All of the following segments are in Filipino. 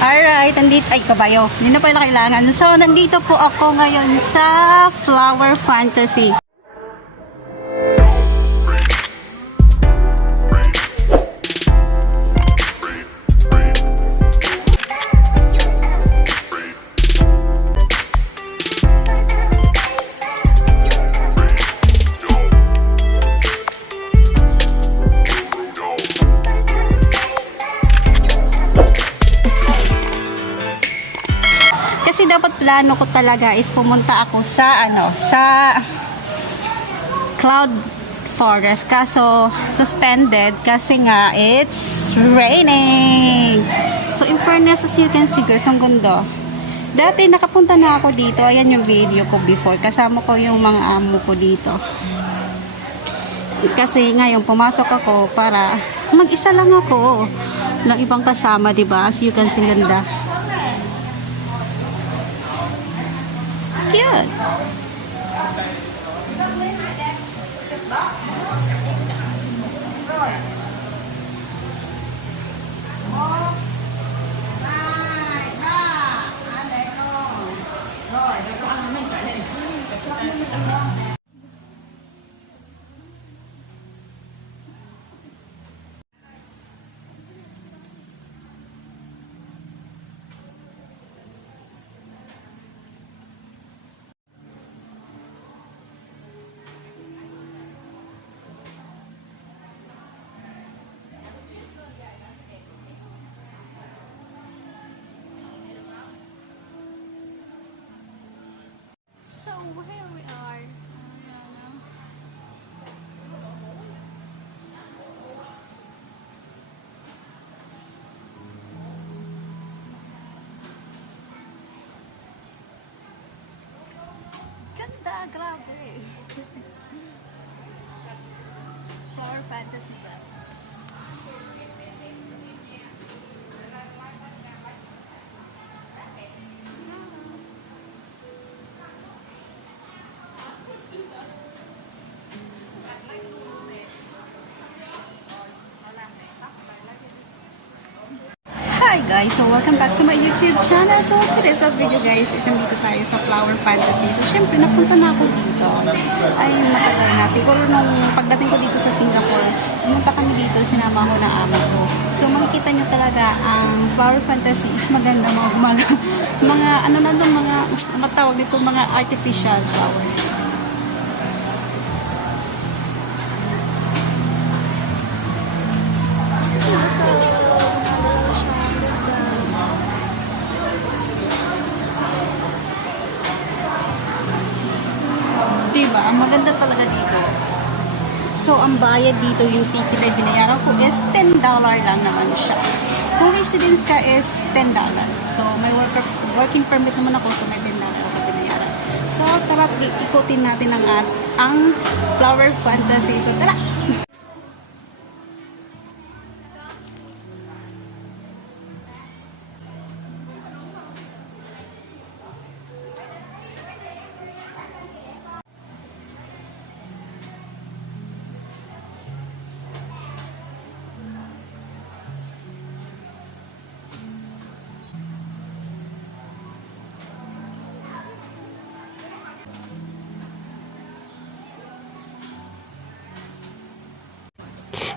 Alright, nandito, ay kabayo, yun na pala kailangan. So, nandito po ako ngayon sa Flower Fantasy. Kasi dapat plano ko talaga is pumunta ako sa sa Cloud Forest, kaso suspended kasi nga it's raining. So in fairness, as you can see guys, ang ganda. Dati nakapunta na ako dito, ayan yung video ko before, kasama ko yung mga amo ko dito. Kasi ngayon pumasok ako para mag-isa lang ako ng ibang kasama, diba? As you can see, ganda. Cute. So here we are. Ganda, grabe. Flower Fantasy ba? Hi guys, so welcome back to my YouTube channel. So today's video guys is nandito tayo sa Flower Fantasy. So syempre napunta na ako dito. Ay matagal na. Siguro nung pagdating ko dito sa Singapore, pumunta kami dito, sinama ko na amo ko. So makikita nyo talaga ang Flower Fantasy is maganda, mga ano na doon, mga tawag dito, mga artificial flower. Diba? Ang maganda talaga dito. So, ang bayad dito, yung ticket na binayaran ko is $10 lang naman siya. Kung residence ka is $10. So, may working permit naman ako, so may $10 ako binayaran. So, tara, ikutin natin ang Flower Fantasy. So, tara!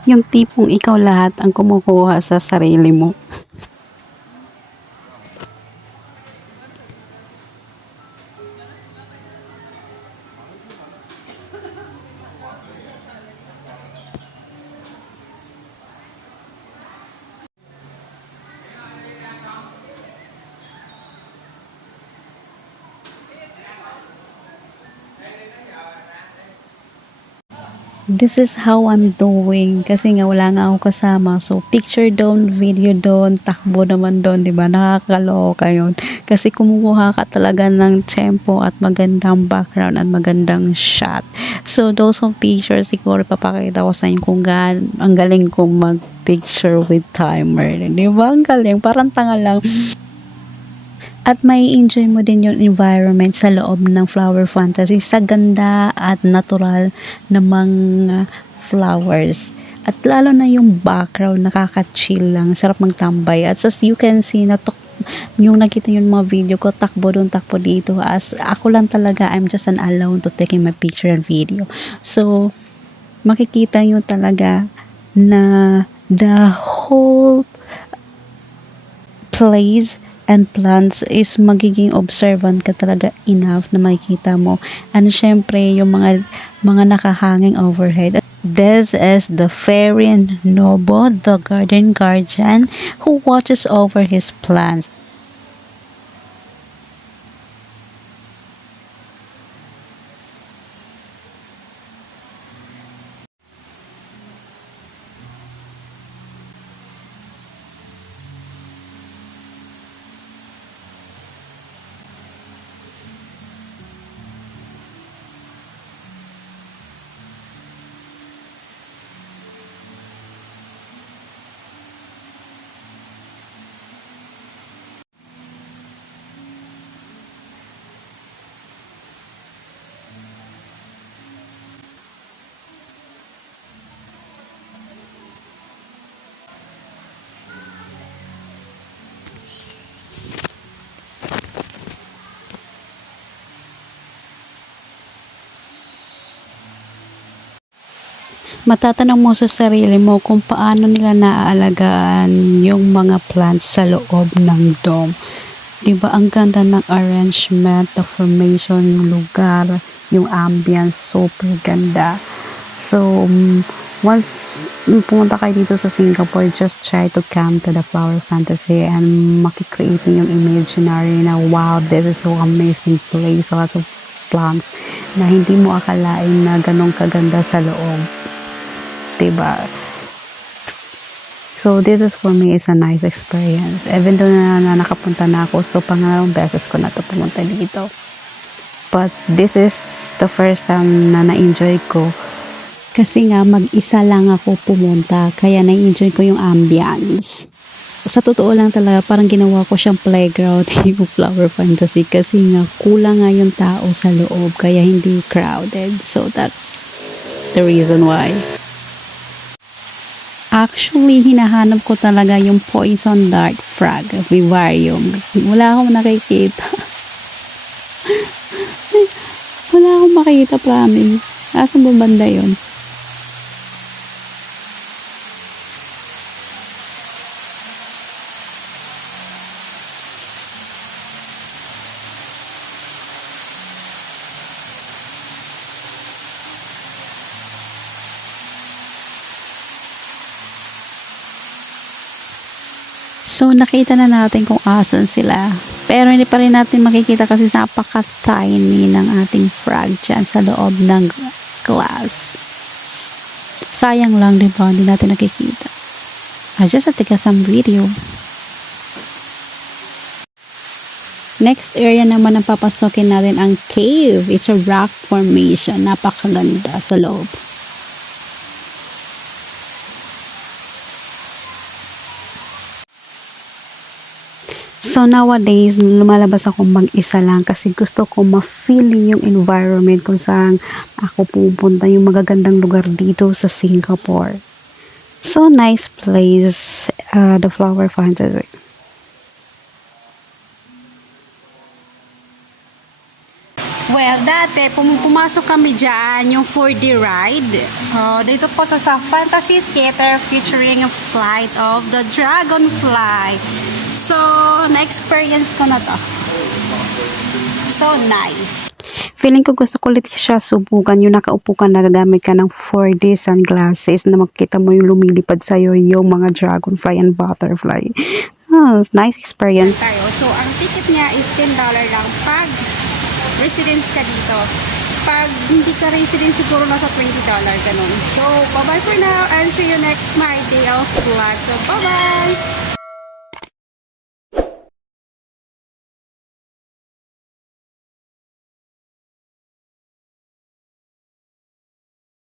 Yung tipong ikaw lahat ang kumukuha sa sarili mo. This is how I'm doing kasi nga wala nga ako kasama, so picture doon, video doon, takbo naman doon, diba? Nakakaloka yun kasi kumukuha ka talaga ng tempo at magandang background at magandang shot. So those some pictures siguro papakita ko sa inyo kung ang galing kong mag picture with timer, diba? Ang galing, parang tanga lang. At may enjoy mo din yung environment sa loob ng Flower Fantasy sa ganda at natural na mga flowers. At lalo na yung background, nakaka-chill lang, sarap magtambay. At as you can see, yung nakita yung mga video ko, takbo doon, takbo dito. As ako lang talaga, I'm just an alone to taking my picture and video. So, makikita nyo talaga na the whole place and plants is magiging observant ka talaga enough na makikita mo. And syempre, yung mga nakahanging overhead. This is the fairy Nobo, the garden guardian, who watches over his plants. Matatanong mo sa sarili mo kung paano nila naaalagaan yung mga plants sa loob ng dome. Diba, ang ganda ng arrangement, the formation, yung lugar, yung ambience, super ganda. So, once pumunta kayo dito sa Singapore, just try to come to the Flower Fantasy and makikreate yung imaginary na, wow, this is so amazing place, lots of plants na hindi mo akalain na ganun kaganda sa loob. Diba? So, this is for me is a nice experience. Even though na nakapunta na ako, so pangalawang beses ko na to pumunta dito. But this is the first time na na-enjoy ko. Kasi nga, mag-isa lang ako pumunta, kaya na-enjoy ko yung ambience. Sa totoo lang talaga, parang ginawa ko siyang playground yung Flower Fantasy kasi nga, kulang nga yung tao sa loob, kaya hindi crowded. So, that's the reason why. Actually, hinahanap ko talaga yung poison dart frog, vivarium. Wala akong nakikita. Wala akong makikita, promise. Asan ba banda yun? So, nakita na natin kung asan sila. Pero hindi pa rin natin makikita kasi napaka-tiny ng ating frog dyan sa loob ng glass. Sayang lang, di ba? Hindi natin nakikita. I just have to take some video. Next area naman ang papasokin natin ang cave. It's a rock formation. Napakaganda sa loob. So nowadays, lumalabas ako mag-isa lang kasi gusto ko ma-feeling yung environment kung saan ako pupunta, yung magagandang lugar dito sa Singapore. So nice place, the Flower Fantasy. Well, dati, pumasok kami dyan, yung 4D ride. Dito po sa Fantasy Theater featuring a flight of the Dragonfly. So, na-experience ko na to. So, nice. Feeling ko gusto ko ulit siya subukan, yung nakaupo ka, nagagamit ka ng 4D sunglasses na makita mo yung lumilipad sa'yo yung mga dragonfly and butterfly. Nice experience. So, ang ticket niya is $10 lang pag residence ka dito. Pag hindi ka resident, siguro nasa $20 ganun. So, bye-bye for now and see you next my day of vlog. So, bye-bye!